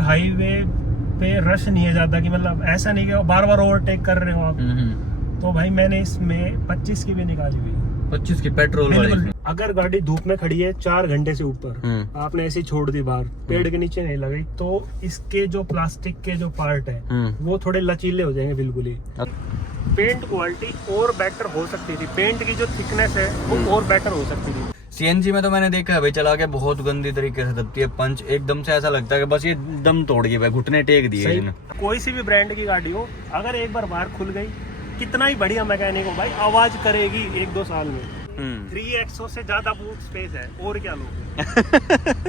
Highway पे rush नहीं है ज्यादा, कि मतलब ऐसा नहीं कि बार बार ओवरटेक कर रहे हो आप। तो भाई मैंने इसमें 25 की भी निकाली हुई। 25 की पेट्रोल वाली। अगर गाड़ी धूप में खड़ी है 4 घंटे से ऊपर, आपने ऐसे ही छोड़ दी बाहर, पेड़ के नीचे नहीं लगाई, तो इसके जो प्लास्टिक के जो पार्ट है वो थोड़े लचीले हो जाएंगे बिल्कुल ही। पेंट क्वालिटी और बेटर हो सकती थी, पेंट की जो थिकनेस है वो और बेटर हो सकती थी। सीएनजी में तो मैंने देखा है भाई, चला के बहुत गंदी तरीके से दबती है, पंच एकदम से ऐसा लगता है कि बस ये दम तोड़ गई भाई, घुटने टेक दिए। कोई सी भी ब्रांड की गाड़ी हो, अगर एक बार बाहर खुल गई, कितना ही बढ़िया मैकेनिक हो भाई, आवाज करेगी 1-2 साल में। 3XO से ज्यादा बूट स्पेस है, और क्या लो।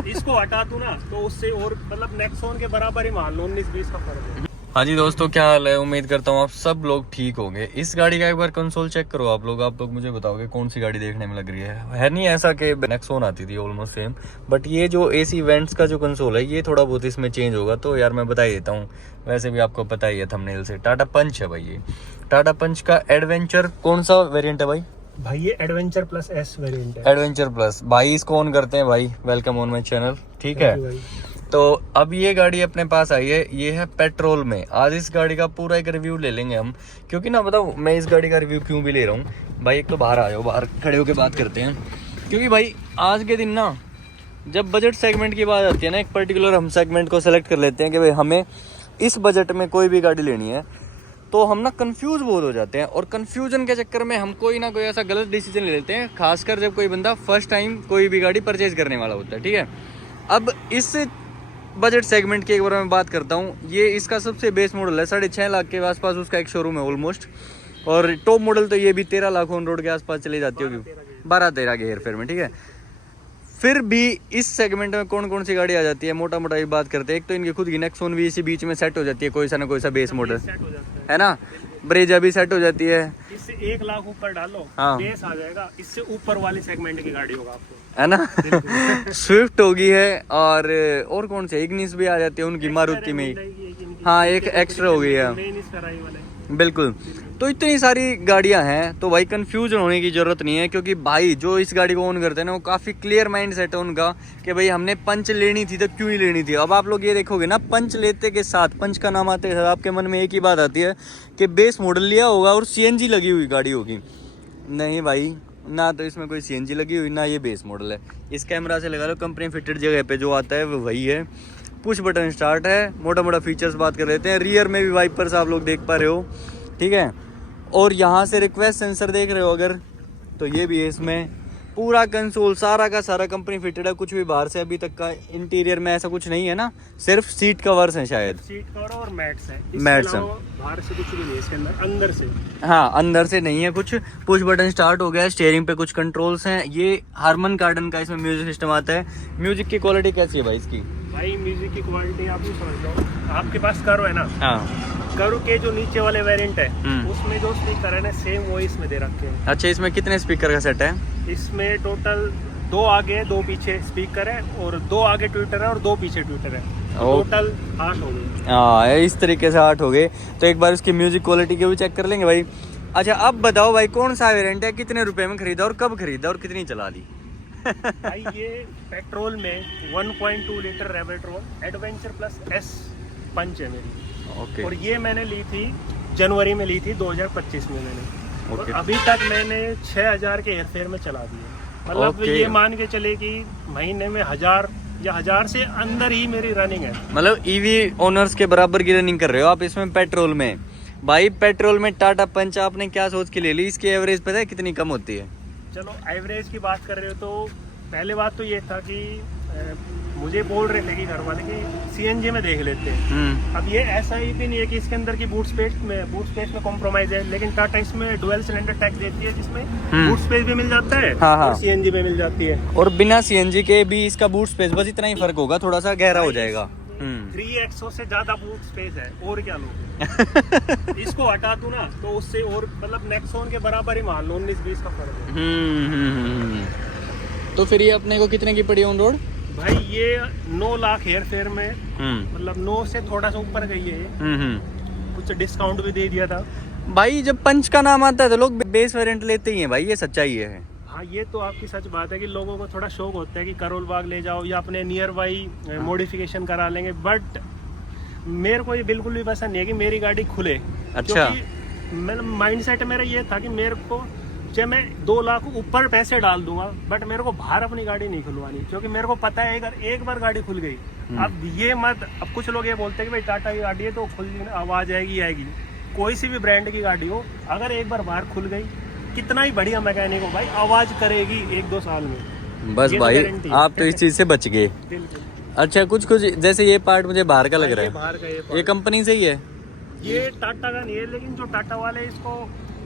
इसको हटा दूं ना तो उससे और मतलब नेक्सॉन के बराबर ही मान लो, 19-20 का फर्क है। हाँ जी दोस्तों, क्या हाल है? उम्मीद करता हूँ आप सब लोग ठीक होंगे। इस गाड़ी का एक बार कंसोल चेक करो आप लोग मुझे बताओगे कौन सी गाड़ी देखने में लग रही है नहीं ऐसा कि नेक्सॉन आती थी ऑलमोस्ट सेम, बट ये जो एसी वेंट्स का जो कंसोल है ये थोड़ा बहुत इसमें चेंज होगा। तो यार मैं बता ही देता हूँ, वैसे भी आपको पता ही है थंबनेल से, टाटा पंच है भाई। ये टाटा पंच का एडवेंचर कौन सा वेरियंट है भाई? भाई ये एडवेंचर प्लस एस वेरिएंट है। एडवेंचर प्लस भाई, इसको ऑन करते हैं भाई। वेलकम ऑन माय चैनल, ठीक है। तो अब ये गाड़ी अपने पास आई है, ये है पेट्रोल में। आज इस गाड़ी का पूरा एक रिव्यू ले लेंगे हम, क्योंकि ना बताओ मैं इस गाड़ी का रिव्यू क्यों भी ले रहा हूँ भाई। एक तो बाहर आ जाओ, बाहर खड़े होकर बात करते हैं, क्योंकि भाई आज के दिन ना जब बजट सेगमेंट की बात आती है ना, एक पर्टिकुलर हम सेगमेंट को सेलेक्ट कर लेते हैं कि भाई हमें इस बजट में कोई भी गाड़ी लेनी है, तो हम ना कंफ्यूज बहुत हो जाते हैं, और कंफ्यूजन के चक्कर में हम कोई ना कोई ऐसा गलत डिसीजन ले लेते हैं, खासकर जब कोई बंदा फर्स्ट टाइम कोई भी गाड़ी परचेज करने वाला होता है, ठीक है। अब इस बजट सेगमेंट की एक बार मैं बात करता हूँ, ये इसका सबसे बेस मॉडल है, 6.5 लाख के आसपास उसका एक शोरूम है ऑलमोस्ट, और टॉप मॉडल तो ये भी 13 लाख ऑन रोड के आसपास चली जाती होगी, 12-13 के हेर फेर में, ठीक है। फिर भी इस सेगमेंट में कौन कौन सी गाड़ी आ जाती है, मोटा मोटा बात करते हैं। एक तो इनकी खुद की नेक्सॉन भी इसी बीच में सेट हो जाती है, कोई सा ना कोई सा बेस मॉडल है ना, ब्रेजा भी सेट हो जाती है। इससे 1 लाख ऊपर डालो, हाँ, बेस आ जाएगा, इससे ऊपर वाली सेगमेंट की गाड़ी होगा आपको, है ना। स्विफ्ट होगी है, और कौन से इग्निस भी आ जाती है उनकी, मारुति में ही। हाँ, एक एक्स्ट्रा हो गई है, बिल्कुल। तो इतनी सारी गाड़ियां हैं, तो भाई कंफ्यूजन होने की जरूरत नहीं है, क्योंकि भाई जो इस गाड़ी को ओन करते हैं ना, वो काफी क्लियर माइंड सेट है उनका कि भाई हमने पंच लेनी थी तो क्यों ही लेनी थी। अब आप लोग ये देखोगे ना, पंच लेते के साथ, पंच का नाम आते हैं, आपके मन में एक ही बात आती है कि बेस मॉडल लिया होगा और सीएनजी लगी हुई गाड़ी होगी। नहीं भाई, ना तो इसमें कोई सीएनजी लगी हुई, ना ये बेस मॉडल है। इस कैमरा से लगा लो, कंपनी फिटेड जगह पे जो आता है वो वही है। पुश बटन स्टार्ट है। मोटा मोटा फीचर्स बात कर लेते हैं। रियर में भी वाइपर्स आप लोग देख पा रहे हो, ठीक है। और यहाँ से रिक्वेस्ट सेंसर देख रहे हो अगर, तो ये भी है इसमें। पूरा कंसोल सारा का सारा कंपनी फिटेड है, कुछ भी बाहर से अभी तक का इंटीरियर में ऐसा कुछ नहीं है ना, सिर्फ सीट कवर्स हैं शायद, सीट कवर और मैट्स हैं, मैट्स हैं, बाहर से कुछ भी नहीं है इसके अंदर, अंदर से। हाँ, अंदर से नहीं है कुछ। पुश बटन स्टार्ट हो गया है, स्टीयरिंग पे कुछ कंट्रोल्स हैं। ये हारमन कार्डन का इसमें म्यूजिक सिस्टम आता है। म्यूजिक की क्वालिटी कैसी है भाई इसकी? भाई म्यूजिक की क्वालिटी आप समझ लो, आपके पास कर्व है ना, हाँ, कर्व के जो नीचे वाले वेरिएंट है उसमें जो स्पीकर है ना, सेम वो इसमें दे रखे हैं। अच्छा, इसमें कितने स्पीकर का सेट है? इसमें टोटल 2 आगे 2 पीछे स्पीकर है, और 2 आगे ट्विटर है और 2 पीछे ट्विटर है, टोटल 8 हो गए। हाँ, इस तरीके से 8 हो गए। तो एक बार इसकी म्यूजिक क्वालिटी की भी चेक कर लेंगे भाई। अच्छा, अब बताओ भाई कौन सा वेरिएंट है, कितने रुपए में खरीदा और कब खरीदा और कितनी चला ली? भाई ये पेट्रोल में 1.2 लीटर रेवल्ट्रॉन एडवेंचर प्लस एस पंच है मेरी। ओके। और ये मैंने ली थी जनवरी में, ली थी 2025 में मैंने। और अभी तक मैंने 6000 के हेरफेर में चला दिए। मतलब ये मान के चले कि महीने में 1000 या 1000 से अंदर ही मेरी रनिंग है। मतलब ईवी ओनर्स के बराबर की रनिंग कर रहे हो आप इसमें पेट्रोल में। भाई पेट्रोल में टाटा पंच आपने क्या सोच के ले ली? इसकी एवरेज पता है कितनी कम होती है? चलो एवरेज की बात कर रहे हो तो पहले बात तो ये था कि मुझे बोल रहे थे कि घर वाले कि सीएनजी में देख लेते हैं। अब ये ऐसा ही भी नहीं है कि इसके अंदर की बूट स्पेस में कॉम्प्रोमाइज है, लेकिन टाटा इसमें डुअल सिलेंडर टैंक देती है, जिसमें बूट स्पेस भी मिल जाता है। हाँ, और सीएनजी में मिल जाती है। और बिना सीएनजी के भी इसका बूट स्पेस बस इतना ही फर्क होगा, थोड़ा सा गहरा हो जाएगा। 3XO से ज्यादा बूट स्पेस है, और क्या लो। इसको हटा दूं ना तो उससे और मतलब नेक्सॉन के बराबर ही मान लो, 19-20 का फर्क है। तो फिर ये अपने को कितने की पड़ी ऑन रोड? भाई ये 9 लाख हेयर फेयर में, मतलब 9 से थोड़ा सा ऊपर गई है। कुछ डिस्काउंट भी दे दिया था। भाई जब पंच का नाम आता है तो लोग बेस वेरिएंट लेते ही हैं भाई, ये सच्चाई है। हाँ, ये तो आपकी सच बात है कि लोगों को थोड़ा शौक होता है कि करोल बाग ले जाओ या अपने नियर बाई मॉडिफिकेशन करा लेंगे, बट मेरे को ये बिल्कुल भी पसंद नहीं है कि मेरी गाड़ी खुले। अच्छा। मेरा माइंड सेट मेरा ये था कि मेरे को चाहे मैं 2 लाख ऊपर पैसे डाल दूंगा, बट मेरे को बाहर अपनी गाड़ी नहीं खुलवानी, क्योंकि मेरे को पता है अगर एक बार गाड़ी खुल गई, अब ये मत, अब कुछ लोग ये बोलते हैं कि भाई टाटा की गाड़ी है तो खुल आवाज आएगी। कोई सी भी ब्रांड की गाड़ी हो, अगर एक बार बाहर खुल गई, कितना ही बढ़िया मैकेनिक हो भाई, आवाज करेगी 1-2 साल में। बस भाई आप तो इस चीज से बच गए। बिल्कुल। अच्छा, कुछ जैसे ये पार्ट मुझे बाहर का लग रहा है, बाहर का ये कंपनी से ही है? ये टाटा का नहीं है, लेकिन जो टाटा वाले इसको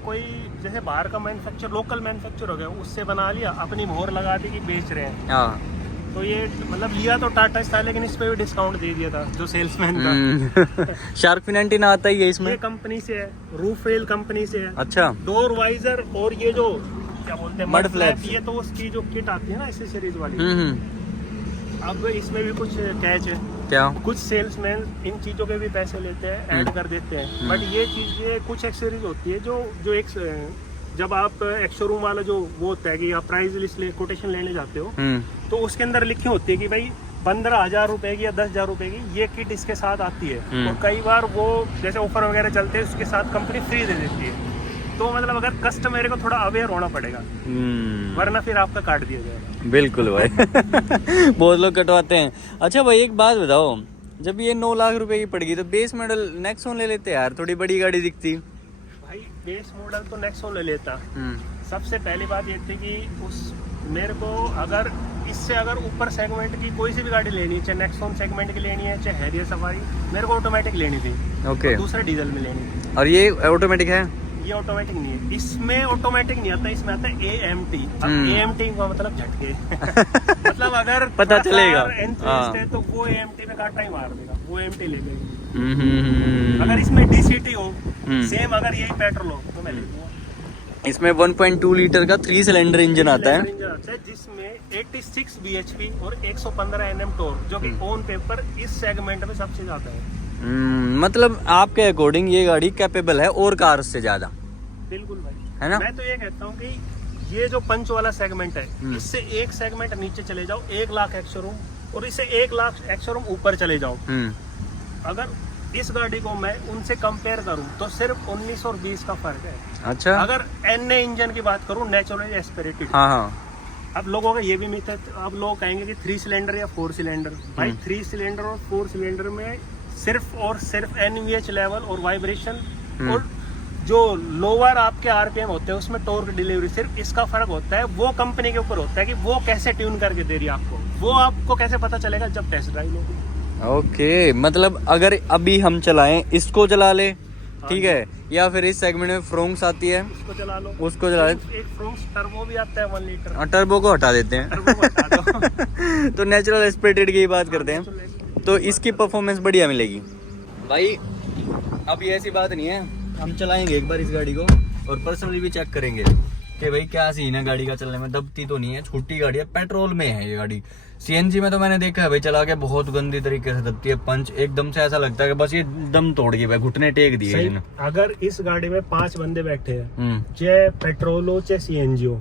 कोई जैसे बाहर का मैन्युफैक्चर, लोकल मैन्युफैक्चर हो गया, उससे बना लिया, अपनी मोहर लगा दी कि बेच रहे हैं। हाँ। तो ये मतलब लिया तो टाटा था, लेकिन इस पे भी डिस्काउंट दे दिया था जो सेल्समैन था। शार्क फिन आता ही है इसमें? ये कंपनी से है, रूफ रेल कंपनी से है। अच्छा। डोर वाइजर और ये जो क्या बोलते हैं मड फ्लैप्स, ये तो उसकी जो किट आती है ना एक्सेसरीज वाली। अब इसमें भी कुछ कैच है। क्या? कुछ सेल्समैन इन चीजों के भी पैसे लेते हैं, ऐड कर देते हैं, बट ये चीजें कुछ एक्सेसरीज होती है जो एक जब आप एक्स शोरूम वाला जो वो होता है कि आप प्राइस लिस्ट कोटेशन लेने जाते हो, तो उसके अंदर लिखी होती है कि भाई 15,000 रुपए की या 10,000 रुपए की ये किट इसके साथ आती है। और कई बार वो जैसे ऑफर वगैरह चलते हैं, उसके साथ कंपनी फ्री दे देती है। तो मतलब अगर कस्टमर को थोड़ा अवेयर होना पड़ेगा, वरना फिर आपका काट दिया जाएगा। बिल्कुल भाई। बहुत लोग कटवाते हैं। अच्छा भाई, एक बात बताओ, जब ये 9 लाख रुपए की पड़ेगी तो बेस मॉडल नेक्सॉन ले लेते यार, थोड़ी बड़ी गाड़ी दिखती। भाई बेस मॉडल तो नेक्सॉन ले लेता। सबसे पहली बात ये थी कि मेरे को अगर इससे ऊपर सेगमेंट की कोई सी भी गाड़ी लेनी है, चाहे नेक्सॉन सेगमेंट की लेनी है, चाहे हैरियर सफारी, मेरे को ऑटोमेटिक लेनी थी। ओके। दूसरा डीजल में लेनी थी। और ये ऑटोमेटिक है? ये ऑटोमेटिक नहीं है, इसमें ऑटोमेटिक नहीं आता, इसमें आता है AMT। AMT का मतलब झटके। मतलब अगर पता चलेगा है तो वो AMT में काटा ही मार देगा, वो AMT ले लेगा। अगर इसमें DCT हो, सेम अगर यही पेट्रोल हो, तो मैं ले लूंगा। इसमें 1.2 लीटर का 3 सिलेंडर इंजन आता है, जिसमें 86 bhp और 115 Nm टॉर्क, जो कि ऑन पेपर इस सेगमेंट में सबसे ज्यादा है। मतलब आपके अकॉर्डिंग ये गाड़ी कैपेबल है और कार से ज्यादा? बिल्कुल भाई, है ना? मैं तो ये कहता हूँ कि ये जो पंच वाला सेगमेंट है, इससे एक सेगमेंट नीचे चले जाओ, 1 लाख एक्स शोरूम, और इससे 1 लाख एक्स शोरूम ऊपर चले जाओ। अगर इस गाड़ी को मैं उनसे कंपेयर करूं तो सिर्फ 19 और 20 का फर्क है। अच्छा। अगर NA इंजन की बात करूं, नेचुरली एस्पिरेटेड। हाँ। अब लोगों का ये भी मिथ है, अब लोग कहेंगे कि 3 सिलेंडर या 4 सिलेंडर। भाई 3 सिलेंडर और 4 सिलेंडर में सिर्फ और सिर्फ NVH लेवल और वाइब्रेशन और जो लोअर आपके RPM होते हैं उसमें टॉर्क डिलीवरी, सिर्फ इसका फर्क होता है। वो कंपनी के ऊपर होता है कि वो कैसे ट्यून करके दे रही है आपको। वो आपको कैसे पता चलेगा? जब टेस्ट ड्राइव लोगे। ओके, मतलब अगर अभी हम चलाएं, इसको चला ले, ठीक है, या फिर इस सेगमेंट में फ्रोंक्स आती है, उसको चला लो, उसको चला ले। एक फ्रोंक्स टर्बो भी आता है 1 लीटर। टर्बो को हटा देते हैं। तो नेचुरल एस्पिरेटेड की बात करते हैं, तो इसकी परफॉर्मेंस बढ़िया मिलेगी भाई। अब ये ऐसी बात नहीं है, हम चलाएंगे एक बार इस गाड़ी को और पर्सनली भी चेक करेंगे कि भाई क्या सीन है गाड़ी का चलने में। दबती तो नहीं है, छोटी गाड़ी है, पेट्रोल में है ये गाड़ी। CNG में तो मैंने देखा है भाई, चला के बहुत गंदी तरीके से दबती है। पंच एकदम से ऐसा लगता है कि बस ये दम तोड़ गई भाई, घुटने टेक दिए। अगर इस गाड़ी में 5 बंदे बैठे हैं, चाहे पेट्रोल हो चाहे CNG हो,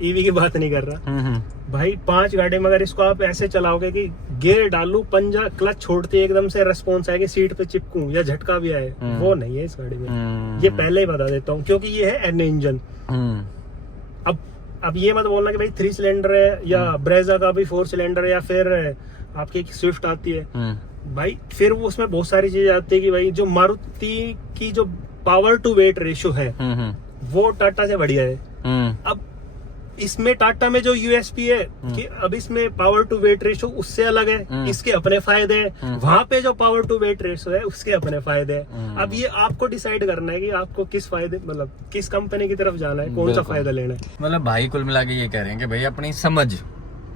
EV की बात नहीं कर रहा भाई, 5 गाड़ी में अगर इसको आप ऐसे चलाओगे कि गियर डालू, पंजा क्लच छोड़ते एकदम से रेस्पॉन्स आएगी, सीट पे चिपकूं या झटका भी आए, वो नहीं है इस गाड़ी में। ये पहले ही बता देता हूँ, क्योंकि ये है NA इंजन। अब ये मत बोलना कि भाई 3 सिलेंडर है या ब्रेजा का भी 4 सिलेंडर है, या फिर आपकी स्विफ्ट आती है भाई, फिर वो उसमें बहुत सारी चीजें आती है कि भाई जो मारुति की जो पावर टू वेट रेशियो है वो टाटा से बढ़िया है। अब इसमें टाटा में जो USP है कि अब इसमें पावर टू वेट रेशियो उससे अलग है, इसके अपने फायदे हैं। वहां पे जो पावर टू वेट रेशियो है उसके अपने फायदे हैं। अब ये आपको डिसाइड करना है कि आपको किस फायदे, मतलब किस कंपनी की तरफ जाना है, कौन सा फायदा लेना है। मतलब भाई कुल मिला के ये कह रहे हैं कि भाई अपनी समझ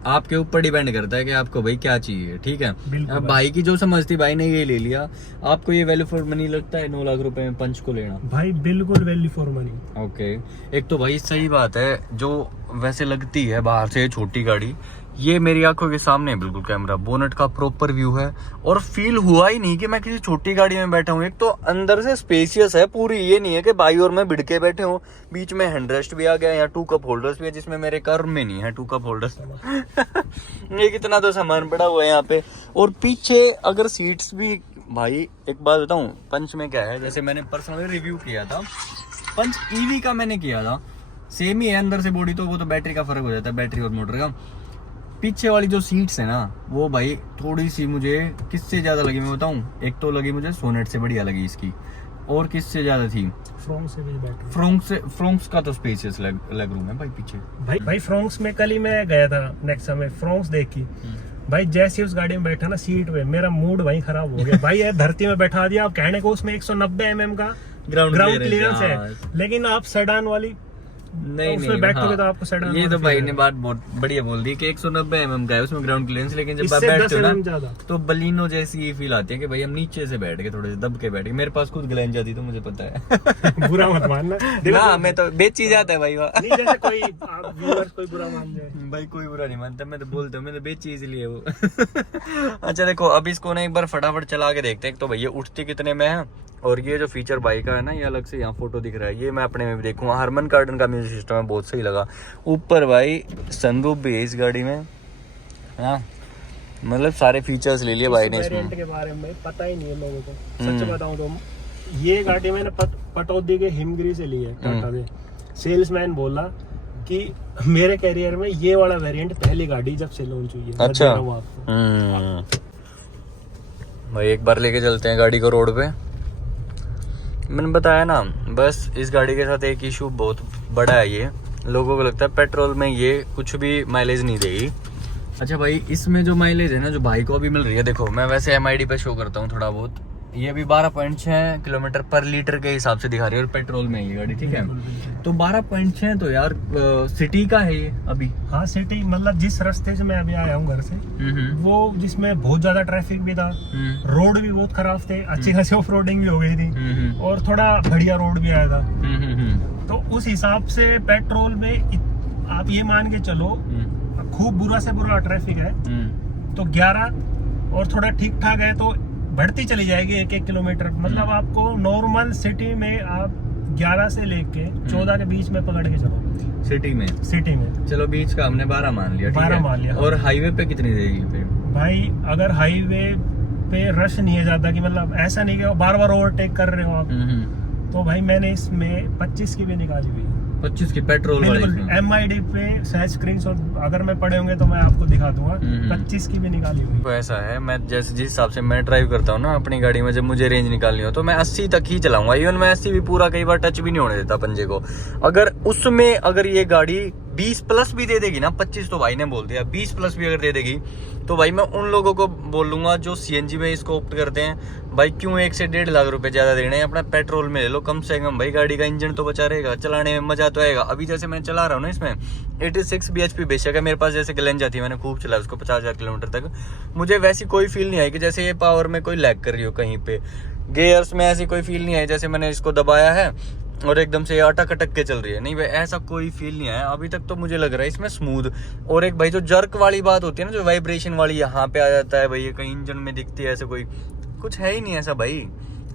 आपके ऊपर डिपेंड करता है कि आपको भाई क्या चाहिए, ठीक है। अब भाई की जो समझ थी, भाई ने ये ले लिया। आपको ये वैल्यू फॉर मनी लगता है 9 लाख रुपए में पंच को लेना? भाई बिल्कुल वैल्यू फॉर मनी। ओके, एक तो भाई सही बात है, जो वैसे लगती है बाहर से छोटी गाड़ी, ये मेरी आंखों के सामने बिल्कुल कैमरा, बोनट का प्रॉपर व्यू है और फील हुआ ही नहीं कि मैं किसी छोटी गाड़ी में बैठा हूँ। एक तो अंदर से स्पेशियस है पूरी, ये नहीं है कि भाई और मैं भिड़के बैठे हूँ। बीच में हैंडरेस्ट भी आ गया, यहाँ 2 कप होल्डर्स भी है, जिसमें मेरे कार में नहीं है 2 कप होल्डर्स। ये कितना तो सामान पड़ा हुआ है यहाँ पे। और पीछे अगर सीट्स भी भाई एक बात बताऊं, पंच में क्या है, जैसे मैंने पर्सनली रिव्यू किया था, पंच ईवी का मैंने किया था, सेम ही है अंदर से बॉडी, तो वो तो बैटरी का फर्क हो जाता है, बैटरी और मोटर का। पीछे वाली जो सीट्स है ना, वो भाई थोड़ी सी मुझे किससे ज्यादा लगी मैं बताऊं, एक तो लगी मुझे सोनेट से बढ़िया लगी इसकी, और किससे ज्यादा थी, फ्रोंक्स से भी बेटर। फ्रोंक्स का तो स्पेसियस लेग रूम है भाई पीछे। भाई फ्रोंक्स में कल ही मैं गया था नेक्सा में, फ्रोंक्स देखी भाई, जैसे उस गाड़ी में बैठा ना सीट पे, मेरा मूड वहीं खराब हो गया भाई। ये धरती में बैठा दिया, आप कहने को उसमें 190 mm का ग्राउंड क्लियरेंस है, लेकिन आप सेडान वाली नहीं उसमें बैठोगे तो आपको सेडान ये तो भाई ने बात बहुत बढ़िया बोल दी कि 190 mm का है उसमें ग्राउंड क्लियरेंस, लेकिन जब आप बैठते हो ना तो बलिनो जैसी फील आती है कि भाई हम नीचे से बैठ के थोड़े से दब के बैठ के। मेरे पास खुद ग्लेंजा थी तो मुझे पता है। बुरा मत मानना ना, मैं तो बेची जाता है भाई नहीं, जैसे कोई आप व्यूअर्स कोई बुरा मान जाए। भाई कोई बुरा नहीं मानता, मैं तो बोलता हूँ, मैं तो बेची इसलिए वो। अच्छा देखो, अब इसको ना एक बार फटाफट चला के देखते हैं। तो भैया उठती कितने में है, और ये जो फीचर बाइक का है ना, ये अलग से यहाँ फोटो दिख रहा है, ये मैं अपने में भी देखूंगा। हारमन कार्डन का म्यूजिक सिस्टम है, बहुत सही लगा। ऊपर भाई सनरूफ भी है इस गाड़ी में, हाँ मतलब सारे फीचर्स ले लिए भाई ने इसमें। के बारे में पता ही नहीं है लोगों को, सच बताऊं तो ये गाड़ी मैंने पटौदी के हिमगिरी से ली है, टाटा से। सेल्समैन बोला कि मेरे कैरियर में ये वाला वेरिएंट पहली गाड़ी जब से लॉन्च हुई है। अच्छा भाई एक बार लेके चलते हैं गाड़ी को रोड पे। मैंने बताया ना, बस इस गाड़ी के साथ एक इशू बहुत बड़ा है, ये लोगों को लगता है पेट्रोल में ये कुछ भी माइलेज नहीं देगी। अच्छा भाई, इसमें जो माइलेज है ना, जो भाई को अभी मिल रही है, देखो मैं वैसे MID पे शो करता हूँ थोड़ा बहुत, ये अभी 12.6 किलोमीटर पर लीटर के हिसाब से दिखा रही है, और पेट्रोल में ये गाड़ी, ठीक है। तो 12.6 तो यार सिटी का है ये अभी। हाँ सिटी, मतलब जिस रास्ते से मैं अभी आया हूँ घर से, वो जिसमें बहुत ज्यादा ट्रैफिक भी था, रोड भी बहुत खराब थे, अच्छी खासी ऑफ रोडिंग भी हो गई थी, और थोड़ा बढ़िया रोड भी आया था। तो उस हिसाब से पेट्रोल में आप ये मान के चलो, खूब बुरा से बुरा ट्रैफिक है तो 11, और थोड़ा ठीक ठाक है तो बढ़ती चली जाएगी 1-1 किलोमीटर। मतलब आपको नॉर्मल सिटी में आप 11 से लेके 14 के बीच में पकड़ के चलो। सिटी में चलो, बीच का हमने 12 मान लिया, 12 मान लिया। और हाईवे पे कितनी देगी फिर भाई? अगर हाईवे पे रश नहीं है ज्यादा, कि मतलब ऐसा नहीं कि बार बार ओवरटेक कर रहे हो आप, तो भाई मैंने इसमें 25 की भी निकाली हुई। 25 की पेट्रोल वाली MID पे शायद स्क्रीनशॉट अगर मैं पड़े होंगे तो मैं आपको दिखा दूंगा, 25 की भी निकाली हुई। तो ऐसा है, मैं जैसे जिस हिसाब से मैं ड्राइव करता हूँ ना अपनी गाड़ी में, जब मुझे रेंज निकालनी हो तो मैं 80 तक ही चलाऊंगा। इवन मैं 80 भी पूरा कई बार टच भी नहीं होने देता पंजे को। अगर उसमें अगर ये गाड़ी 20 प्लस भी दे देगी ना, 25 तो भाई ने बोल दिया, 20 प्लस भी अगर दे देगी तो भाई मैं उन लोगों को बोलूंगा जो CNG में इसको ऑप्ट करते हैं, भाई क्यों 1 से 1.5 लाख रुपए ज्यादा देने हैं, अपना पेट्रोल में ले लो कम से कम। भाई गाड़ी का इंजन तो बचा रहेगा, चलाने में मजा तो आएगा। अभी जैसे मैं चला रहा हूँ ना, इसमें 86 bhp बेशक है मेरे पास, जैसे ग्लेंजा थी मैंने खूब चलाया उसको 50,000 किलोमीटर तक, मुझे वैसी कोई फील नहीं आई कि जैसे ये पावर में कोई लैग कर रही हो कहीं पे। गेयर्स में ऐसी कोई फील नहीं आई जैसे मैंने इसको दबाया है और एकदम से अटक अटक के चल रही है, नहीं भाई ऐसा कोई फील नहीं आया अभी तक। तो मुझे लग रहा है इसमें स्मूथ। और एक भाई जो जर्क वाली बात होती है ना, जो वाइब्रेशन वाली यहाँ पे आ जाता है भाई, ये कहीं इंजन में दिखती है, ऐसे कोई कुछ है ही नहीं ऐसा भाई।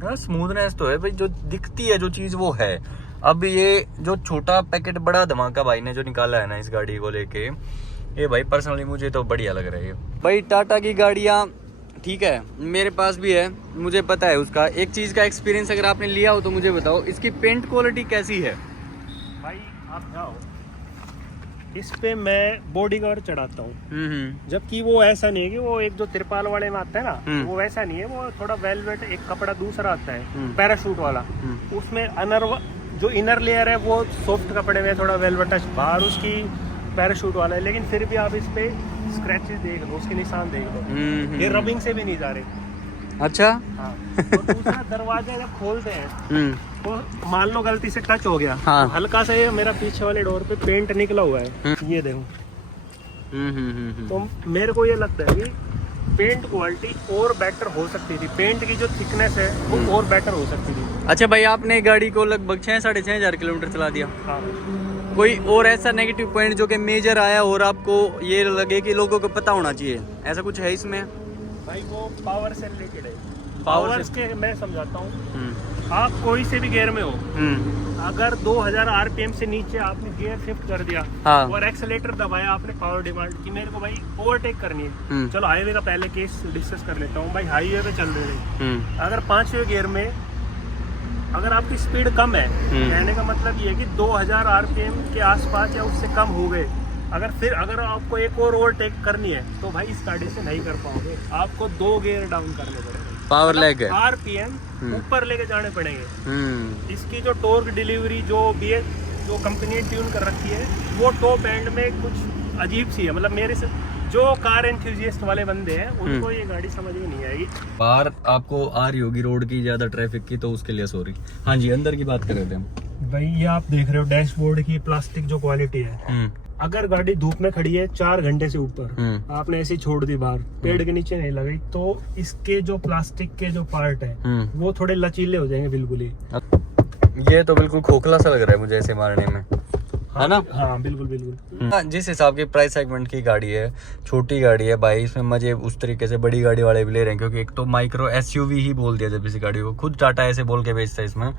हाँ स्मूथनेस तो है भाई, जो दिखती है जो चीज वो है। अब ये जो छोटा पैकेट बड़ा धमाका भाई ने जो निकाला है ना इस गाड़ी को लेके, ये भाई पर्सनली मुझे तो बढ़िया लग रहा है। भाई टाटा की गाड़ियाँ ठीक है, मेरे पास भी है, मुझे पता है उसका। एक चीज का एक्सपीरियंस अगर आपने लिया हो तो मुझे बताओ, इसकी पेंट क्वालिटी कैसी है? भाई आप जाओ, इस पे मैं बॉडी कवर चढ़ाता हूँ, जबकि वो ऐसा नहीं है कि वो एक जो तिरपाल वाले में आता है ना, वो वैसा नहीं है। वो थोड़ा वेलवेट एक कपड़ा दूसरा आता है पैराशूट वाला, उसमें जो इनर लेयर है वो सॉफ्ट कपड़े में, थोड़ा वेलवेट टच, बाहर उसकी पैराशूट वाला है। लेकिन फिर भी आप इस पे स्क्रैचेस देख लो, उसके निशान देख लो, ये रबिंग से भी नहीं जा रहे। अच्छा हाँ। तो दूसरा दरवाजा जब खोलते हैं तो मान लो गलती से टच हो गया, हाँ। हल्का सा ये मेरा पीछे वाले डोर पे पेंट निकला हुआ है, ये देखो। तो मेरे को ये लगता है कि पेंट क्वालिटी और बेटर हो सकती थी, पेंट की जो थिकनेस है वो और बेटर हो सकती थी। अच्छा भाई, आपने गाड़ी को लगभग 6-6.5 हजार किलोमीटर चला दिया। हाँ। कोई और ऐसा नेगेटिव पॉइंट जो कि मेजर आया और आपको ये लगे कि लोगों को पता होना चाहिए, ऐसा कुछ है इसमें? भाई वो पावर से रिलेटेड है। पावर के मैं समझाता हूँ। आप कोई से भी गियर में हो, अगर 2000 आरपीएम से नीचे आपने गियर शिफ्ट कर दिया और एक्सेलेरेटर दबाया आपने, पावर डिमांड की मेरे को भाई ओवरटेक करनी है, चलो हाईवे का पहले केस डिस्कस कर लेता हूँ। भाई हाईवे पे चल रहे हैं, अगर 5वें गियर में अगर आपकी स्पीड कम है, कहने का मतलब ये है कि 2000 आरपीएम के आसपास या उससे कम हो गए, अगर आपको एक और ओवरटेक करनी है तो भाई इस गाड़ी से नहीं कर पाओगे, आपको 2 गियर डाउन करने पड़ेंगे। पावर लैग है, आरपीएम ऊपर लेके जाने पड़ेंगे। इसकी जो टॉर्क डिलीवरी जो कंपनी ने ट्यून कर रखी है वो टॉप एंड में कुछ अजीब सी है। मतलब मेरे से जो कार एंथुसियास्ट वाले बंदे हैं उनको ये गाड़ी समझ में नहीं आएगी। बाहर आपको आ रही होगी रोड की ज्यादा ट्रैफिक की, तो उसके लिए सॉरी। हाँ जी, अंदर की बात कर रहे थे हम। भाई ये आप देख रहे हो डैशबोर्ड की प्लास्टिक जो क्वालिटी है, अगर गाड़ी धूप में खड़ी है 4 घंटे से ऊपर, आपने ऐसे ही छोड़ दी बाहर, पेड़ के नीचे नहीं लगाई, तो इसके जो प्लास्टिक के जो पार्ट है वो थोड़े लचीले हो जाएंगे बिल्कुल ही। ये तो बिल्कुल खोखला सा लग रहा है मुझे ऐसे मारने में, है ना? हाँ बिल्कुल बिल्कुल। जिस हिसाब की प्राइस सेगमेंट की गाड़ी है, छोटी गाड़ी है भाई, इसमें मजे उस तरीके से बड़ी गाड़ी वाले भी ले रहे हैं, क्योंकि एक तो माइक्रो एसयूवी ही बोल दिया जब इसी गाड़ी को, खुद टाटा ऐसे बोल के बेचता है इसमें।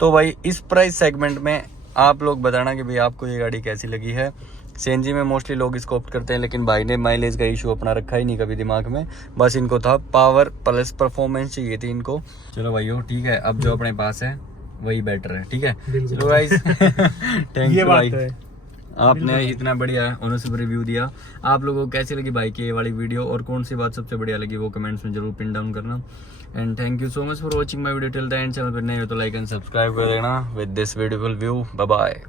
तो भाई इस प्राइस सेगमेंट में आप लोग बताना कि भाई आपको ये गाड़ी कैसी लगी है। सीएनजी में मोस्टली लोग इसको ऑप्ट करते हैं, लेकिन भाई ने माइलेज का इशू अपना रखा ही नहीं कभी दिमाग में, बस इनको था पावर प्लस परफॉर्मेंस चाहिए थी इनको। चलो भाइयों ठीक है, अब जो अपने पास है वही बेटर है, ठीक है। चलो गाइस थैंक यू भाई, आपने इतना बढ़िया ऑनेस्ट रिव्यू दिया। आप लोगों को कैसी लगी भाई की ये वाली वीडियो, और कौन सी बात सबसे बढ़िया लगी वो कमेंट्स में जरूर पिन डाउन करना। And thank you so much for watching my video till the end. Channel पर नए हो तो लाइक एंड सब्सक्राइब कर देना। With this beautiful view, bye bye.